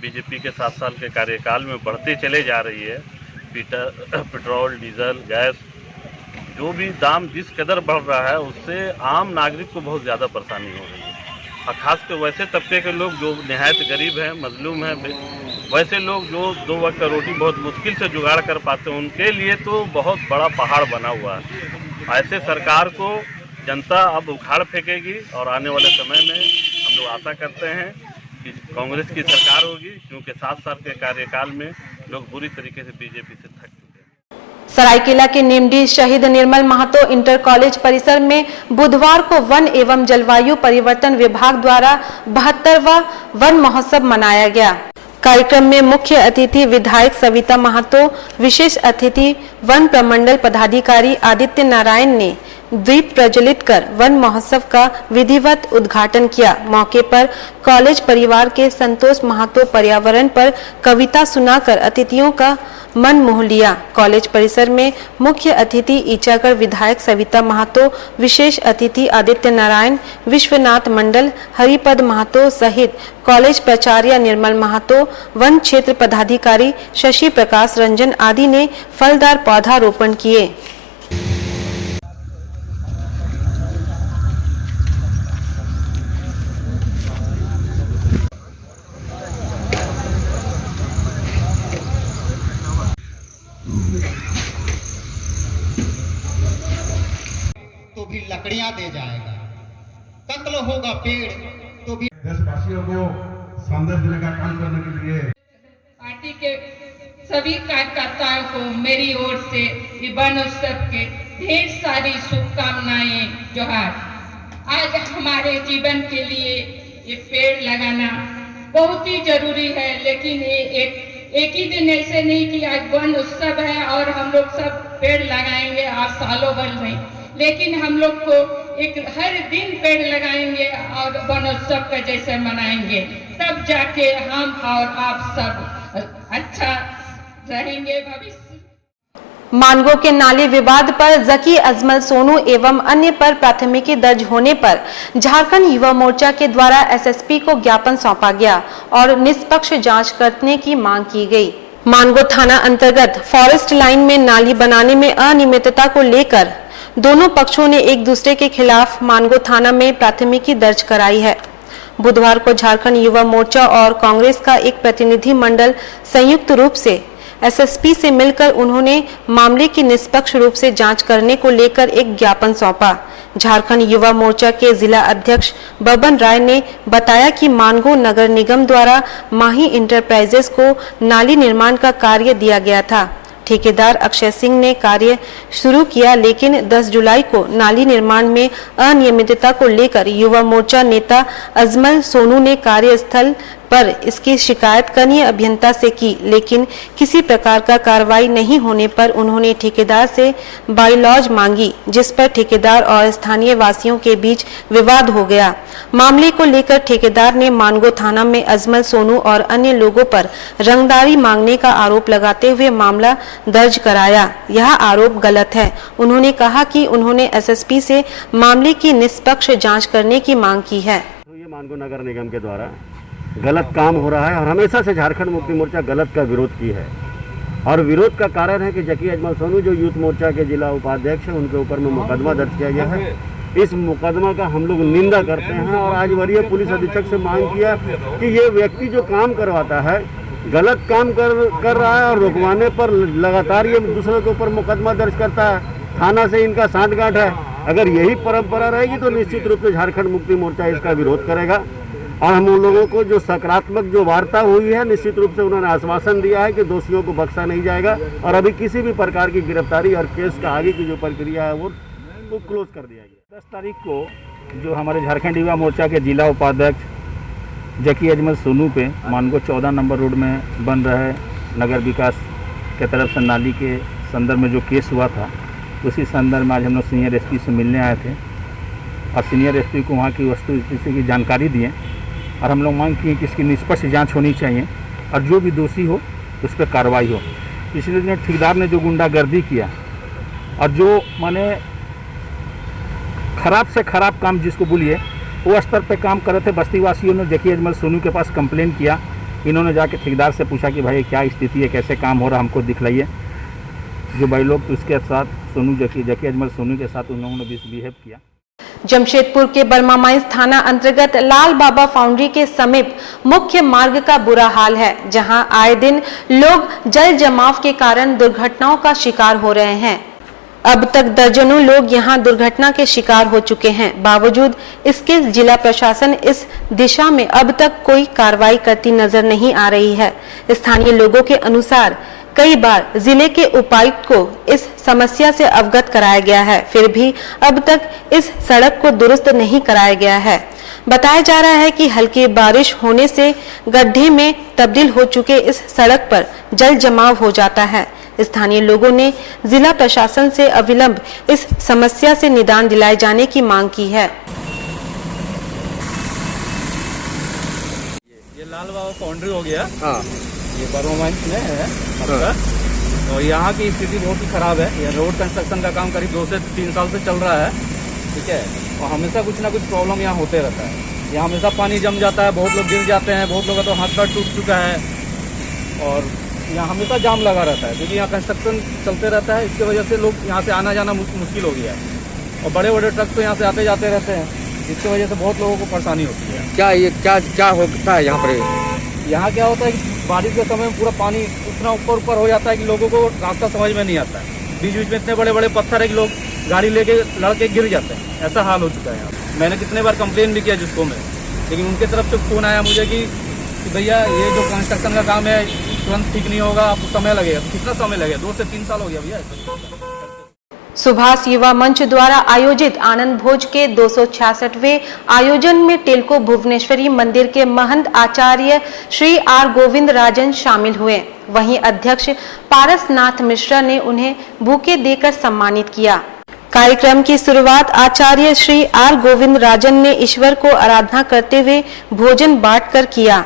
बीजेपी के 7 साल के कार्यकाल में बढ़ते चले जा रही है, पेट्रोल, डीजल, गैस, जो भी दाम जिस कदर बढ़ रहा है उससे आम नागरिक को बहुत ज़्यादा परेशानी हो रही है। और ख़ासकर वैसे तबके के लोग जो नहायत गरीब हैं, मजलूम हैं, वैसे लोग जो 2 वक्त का रोटी बहुत मुश्किल से जुगाड़ कर पाते हैं, उनके लिए तो बहुत बड़ा पहाड़ बना हुआ है। ऐसे सरकार को जनता अब उखाड़ फेंकेगी और आने वाले समय में हम लोग आशा करते हैं कि कांग्रेस की सरकार होगी, क्योंकि 7 साल के कार्यकाल में लोग बुरी तरीके से बीजेपी से थक चुके हैं। सरायकेला के निमडी शहीद निर्मल महतो इंटर कॉलेज परिसर में बुधवार को वन एवं जलवायु परिवर्तन विभाग द्वारा 72वां वन महोत्सव मनाया गया। कार्यक्रम में मुख्य अतिथि विधायक सविता महतो, विशेष अतिथि वन प्रमंडल पदाधिकारी आदित्य नारायण ने दीप प्रज्वलित कर वन महोत्सव का विधिवत उद्घाटन किया। मौके पर कॉलेज परिवार के संतोष महतो पर्यावरण पर कविता सुनाकर अतिथियों का मन मोह लिया। कॉलेज परिसर में मुख्य अतिथि ईचागढ़ विधायक सविता महतो, विशेष अतिथि आदित्य नारायण, विश्वनाथ मंडल, हरिपद महतो सहित कॉलेज प्राचार्य निर्मल महतो, वन क्षेत्र पदाधिकारी शशि प्रकाश रंजन आदि ने फलदार पौधारोपण किए। तो भी लकड़ियां दे जाएगा, कत्ल होगा पेड़ तो भी। देशवासियों को संदेश देने का काम करने के लिए पार्टी के सभी कार्यकर्ताओं को मेरी ओर से वन उत्सव के ढेर सारी शुभकामनाएं, जोहार। आज हमारे जीवन के लिए ये पेड़ लगाना बहुत ही जरूरी है, लेकिन ये एक एक ही दिन ऐसे नहीं कि आज वन उत्सव है और हम लोग सब पेड़ लगाएंगे और सालों भर नहीं, लेकिन हम लोग को एक हर दिन पेड़ लगाएंगे और वन उत्सव का जैसे मनाएंगे, तब जाके हम और आप सब अच्छा रहेंगे भविष्य। मानगो के नाली विवाद पर जकी अजमल सोनू एवं अन्य पर प्राथमिकी दर्ज होने पर झारखंड युवा मोर्चा के द्वारा एसएसपी को ज्ञापन सौंपा गया और निष्पक्ष जांच करने की मांग की गई। मानगो थाना अंतर्गत फॉरेस्ट लाइन में नाली बनाने में अनियमितता को लेकर दोनों पक्षों ने एक दूसरे के खिलाफ मानगो थाना में प्राथमिकी दर्ज कराई है। बुधवार को झारखंड युवा मोर्चा और कांग्रेस का एक प्रतिनिधि मंडल संयुक्त रूप से एसएसपी से मिलकर उन्होंने मामले की निष्पक्ष रूप से जांच करने को लेकर एक ज्ञापन सौंपा। झारखंड युवा मोर्चा के जिला अध्यक्ष बबन राय ने बताया कि मानगो नगर निगम द्वारा माही इंटरप्राइजेस को नाली निर्माण का कार्य दिया गया था। ठेकेदार अक्षय सिंह ने कार्य शुरू किया, लेकिन 10 जुलाई को नाली निर्माण में अनियमितता को लेकर युवा मोर्चा नेता अजमल सोनू ने कार्यस्थल पर इसकी शिकायत कनीय अभियंता से की, लेकिन किसी प्रकार का कार्रवाई नहीं होने पर उन्होंने ठेकेदार से बाइलॉज मांगी, जिस पर ठेकेदार और स्थानीय वासियों के बीच विवाद हो गया। मामले को लेकर ठेकेदार ने मानगो थाना में अजमल सोनू और अन्य लोगों पर रंगदारी मांगने का आरोप लगाते हुए मामला दर्ज कराया। यह आरोप गलत है। उन्होंने कहा कि उन्होंने एसएसपी से मामले की निष्पक्ष जाँच करने की मांग की है। तो ये मानगो नगर निगम के द्वारा गलत काम हो रहा है और हमेशा से झारखंड मुक्ति मोर्चा गलत का विरोध की है। और विरोध का कारण है कि जकी अजमल सोनू जो यूथ मोर्चा के जिला उपाध्यक्ष हैं, उनके ऊपर में मुकदमा दर्ज किया गया है। इस मुकदमा का हम लोग निंदा करते हैं और आज वरीय पुलिस अधीक्षक से मांग किया कि ये व्यक्ति जो काम करवाता है गलत काम कर रहा है और रुकवाने पर लगातार ये दूसरों के ऊपर मुकदमा दर्ज करता है। थाना से इनका सांठगांठ है। अगर यही परंपरा रहेगी तो निश्चित रूप से झारखंड मुक्ति मोर्चा इसका विरोध करेगा। और हम उन लोगों को जो सकारात्मक जो वार्ता हुई है, निश्चित रूप से उन्होंने आश्वासन दिया है कि दोषियों को बख्शा नहीं जाएगा और अभी किसी भी प्रकार की गिरफ्तारी और केस का आगे की जो प्रक्रिया है वो क्लोज कर दिया गया। 10 तारीख को जो हमारे झारखंड युवा मोर्चा के जिला उपाध्यक्ष जकी अजमल सोनू पे मानगो 14 नंबर रोड में बन रहे नगर विकास के तरफ से नाली के संदर्भ में जो केस हुआ था, उसी संदर्भ में आज हम लोग सीनियर एसपी से मिलने आए थे और सीनियर एसपी को वहाँ की वस्तुस्थिति की जानकारी दिए और हम लोग मांग किए कि इसकी निष्पक्ष जांच होनी चाहिए और जो भी दोषी हो उस पर कार्रवाई हो। पिछले दिन ठेकेदार ने जो गुंडागर्दी किया और जो माने खराब से खराब काम जिसको बोलिए वो स्तर पे काम कर रहे थे, बस्ती वासियों ने जकी अजमल सोनू के पास कंप्लेन किया। इन्होंने जाके ठेकेदार से पूछा कि भाई क्या स्थिति है, कैसे काम हो रहा, हमको दिखलाइए। जो भाई लोग तो उसके साथ सोनू जकी अजमल सोनू के साथ उन लोगों ने मिसबिहेव किया। जमशेदपुर के बर्मा माइंस थाना अंतर्गत लाल बाबा फाउंड्री के समीप मुख्य मार्ग का बुरा हाल है, जहां आए दिन लोग जल जमाव के कारण दुर्घटनाओं का शिकार हो रहे हैं। अब तक दर्जनों लोग यहां दुर्घटना के शिकार हो चुके हैं। बावजूद इसके जिला प्रशासन इस दिशा में अब तक कोई कार्रवाई करती नजर नहीं आ रही है। स्थानीय लोगों के अनुसार कई बार जिले के उपायुक्त को इस समस्या से अवगत कराया गया है, फिर भी अब तक इस सड़क को दुरुस्त नहीं कराया गया है। बताया जा रहा है कि हल्की बारिश होने से गड्ढे में तब्दील हो चुके इस सड़क पर जल जमाव हो जाता है। स्थानीय लोगों ने जिला प्रशासन से अविलंब इस समस्या से निदान दिलाए जाने की मांग की है। ये लाल बाबा फाउंड्री हो गया, ये बर्मा माइंस में है आपका। और यहाँ की स्थिति बहुत ही खराब है। ये रोड कंस्ट्रक्शन का काम करीब 2 से 3 साल से चल रहा है, ठीक है। और हमेशा कुछ ना कुछ प्रॉब्लम यहाँ होते रहता है। यहाँ हमेशा पानी जम जाता है, बहुत लोग गिर जाते हैं, बहुत लोगों का तो हाथ पैर टूट चुका है और यहाँ हमेशा जाम लगा रहता है, क्योंकि यहाँ कंस्ट्रक्शन चलते रहता है। इसकी वजह से लोग यहाँ से आना जाना मुश्किल हो गया है और बड़े बड़े ट्रक तो यहाँ से आते जाते रहते हैं, जिसकी वजह से बहुत लोगों को परेशानी होती है। क्या होता है यहाँ पर? यहाँ क्या होता है कि बारिश के समय में पूरा पानी इतना ऊपर हो जाता है कि लोगों को रास्ता समझ में नहीं आता है। बीच बीच में इतने बड़े बड़े पत्थर है कि लोग गाड़ी लेके लड़के गिर जाते हैं। ऐसा हाल हो चुका है यहाँ। मैंने कितने बार कंप्लेन भी किया जिसको मैं, लेकिन उनके तरफ से फ़ोन आया मुझे कि भैया ये जो कंस्ट्रक्शन का काम है तुरंत ठीक नहीं होगा, आपको समय लगेगा। कितना समय लगेगा? 2 से 3 साल हो गया भैया। सुभाष युवा मंच द्वारा आयोजित आनंद भोज के 266वें आयोजन में टेल्को भुवनेश्वरी मंदिर के महंत आचार्य श्री आर गोविंद राजन शामिल हुए। वहीं अध्यक्ष पारसनाथ मिश्रा ने उन्हें बुके देकर सम्मानित किया। कार्यक्रम की शुरुआत आचार्य श्री आर गोविंद राजन ने ईश्वर को आराधना करते हुए भोजन बांटकर किया।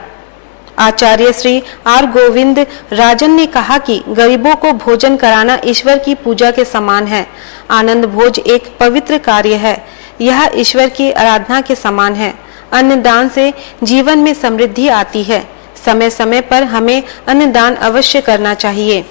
आचार्य श्री आर गोविंद राजन ने कहा कि गरीबों को भोजन कराना ईश्वर की पूजा के समान है। आनंद भोज एक पवित्र कार्य है। यह ईश्वर की आराधना के समान है। अन्नदान से जीवन में समृद्धि आती है। समय समय पर हमें अन्नदान अवश्य करना चाहिए।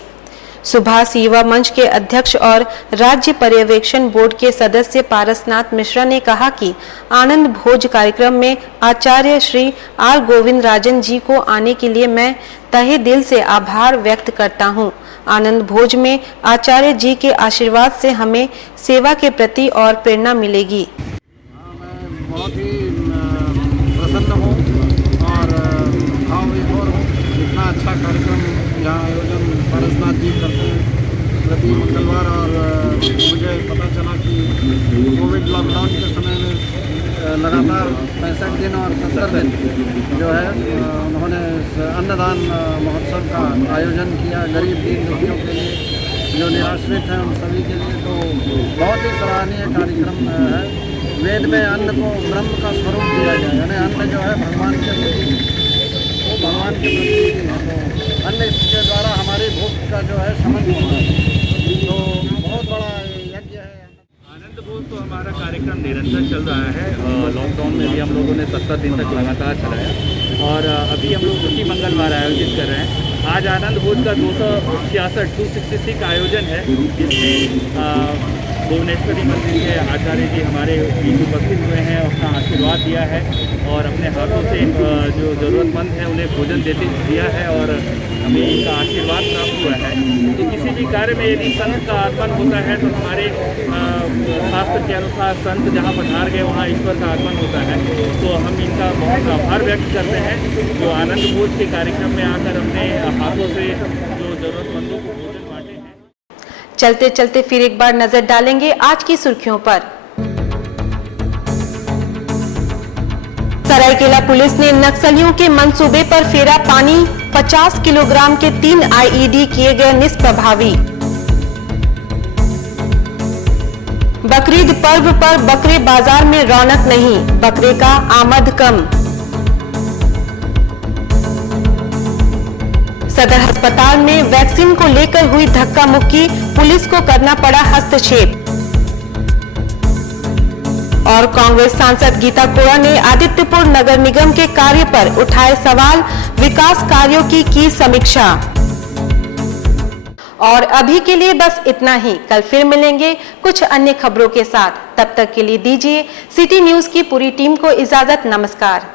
सुभाष युवा मंच के अध्यक्ष और राज्य पर्यवेक्षण बोर्ड के सदस्य पारसनाथ मिश्रा ने कहा कि आनंद भोज कार्यक्रम में आचार्य श्री आर गोविंद राजन जी को आने के लिए मैं तहे दिल से आभार व्यक्त करता हूं। आनंद भोज में आचार्य जी के आशीर्वाद से हमें सेवा के प्रति और प्रेरणा मिलेगी। मैं बहुत ही प्रसन्न हूँ और भावविभोर हूँ। इतना अच्छा कार्यक्रम यहाँ आयोजन पारसनाथ जी करते हैं प्रति मंगलवार। और मुझे पता चला कि कोविड लॉकडाउन के समय में लगातार 65 दिन और 70 दिन जो है उन्होंने अन्नदान महोत्सव का आयोजन किया गरीब दीन दुखियों के लिए, जो निराश्रित हैं उन सभी के लिए। तो बहुत ही सराहनीय कार्यक्रम है। वेद में अन्न को ब्रह्म का स्वरूप दिया गया, यानी अन्न जो है भगवान के प्रति, वो भगवान के प्रति है। तो अन्न इसके द्वारा हमारी भूख का जो है शमन होता है। तो बहुत बड़ा यज्ञ है। आनंद भोज तो हमारा कार्यक्रम निरंतर चल रहा है। लॉकडाउन में भी हम लोगों ने 70 दिन तक लगातार चलाया और अभी हम लोग प्रति मंगलवार आयोजित कर रहे हैं। आज आनंद भोज का 266 आयोजन है, जिसमें भुवनेश्वरी मंदिर के आचार्य जी हमारे बीच उपस्थित हुए हैं, अपना आशीर्वाद दिया है और अपने हाथों से जो ज़रूरतमंद है उन्हें भोजन दिया है और हमें इनका आशीर्वाद प्राप्त हुआ है। तो किसी भी कार्य में यदि संत का आगमन होता है तो हमारे शास्त्र के अनुसार संत जहाँ पधार गए वहाँ ईश्वर का आगमन होता है। तो हम इनका बहुत आभार व्यक्त करते हैं जो आनंद भोज के कार्यक्रम में आकर अपने हाथों से जो ज़रूरतमंदों को भोजन बांटे हैं। चलते चलते फिर एक बार नजर डालेंगे आज की सुर्खियों पर। सरायकेला पुलिस ने नक्सलियों के मंसूबे पर फेरा पानी। 50 किलोग्राम के 3 आईईडी किए गए निष्प्रभावी। बकरीद पर्व पर बकरे बाजार में रौनक नहीं, बकरे का आमद कम। सदर अस्पताल में वैक्सीन को लेकर हुई धक्का मुक्की, पुलिस को करना पड़ा हस्तक्षेप। और कांग्रेस सांसद गीता कोड़ा ने आदित्यपुर नगर निगम के कार्य पर उठाए सवाल, विकास कार्यों की समीक्षा। और अभी के लिए बस इतना ही। कल फिर मिलेंगे कुछ अन्य खबरों के साथ। तब तक के लिए दीजिए सिटी न्यूज की पूरी टीम को इजाजत। नमस्कार।